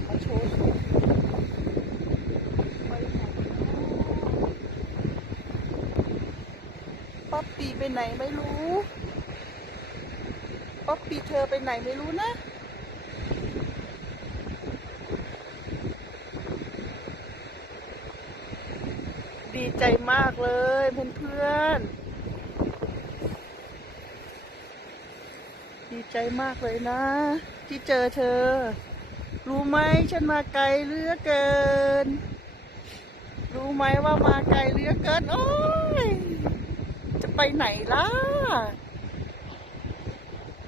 อกมาโชว์ป๊อปปี้ไปไหนไม่รู้ป๊อปปี้เธอไปไหนไม่รู้นะดีใจมากเลยเพื่อนๆ ดีใจมากเลยนะ ที่เจอเธอ รู้ไหมฉันมาไกลเหลือเกิน รู้ไหมว่ามาไกลเหลือเกิน โอ้ย จะไปไหนล่ะ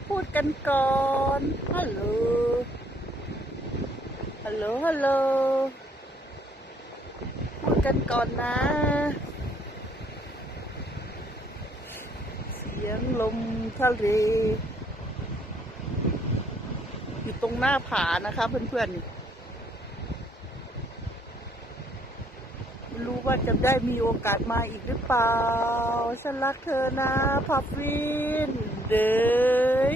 พูดกันก่อน ฮัลโหล ฮัลโหล ฮัลโหล พูดกันก่อนนะ เสียงลมทะเล อยู่ตรงหน้าผานะคะ เพื่อนๆไม่รู้ว่าจะได้มีโอกาสมาอีกหรือเปล่าฉันรักเธอนะพับวินเดย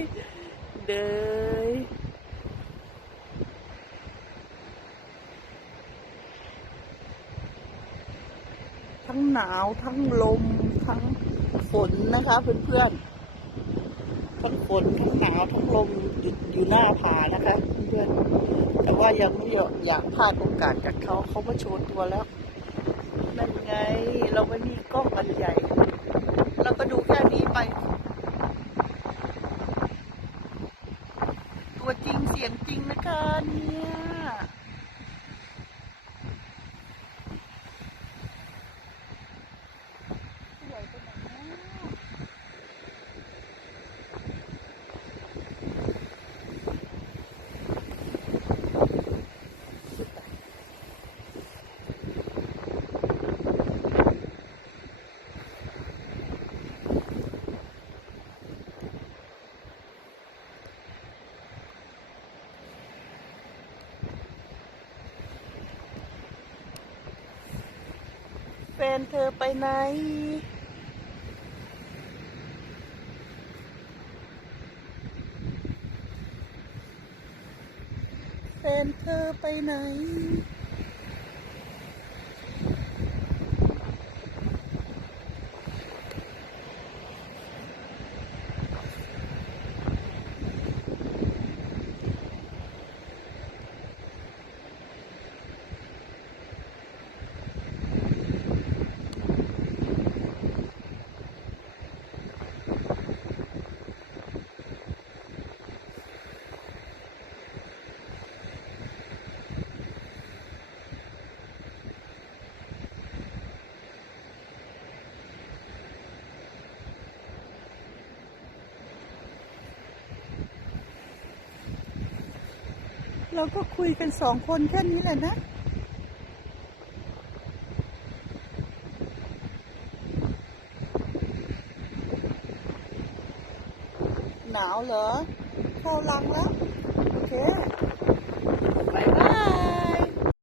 เดยทั้งหนาวทั้งลมทั้งฝนนะคะเพื่อนๆ ทั้งฝนทั้งหนาวทั้งลมอยู่อยู่หน้าผานะคะเพื่อนแต่ว่ายังไม่อยากอยากพลาดโอกาสจากเขาเขามาโชว์ตัวแล้วนั่นไง เราไม่มีกล้องอันใหญ่ เราก็ดูแค่นี้ไป ตัวจริงเสียงจริงนะคะเนี่ย ใหญ่ไปไหนนะ แฟนเธอไปไหน แฟนเธอไปไหน เราก็คุยกันสองคนแค่นี้แหละนะ หนาวเหรอเข้ารังแล้ว โอเค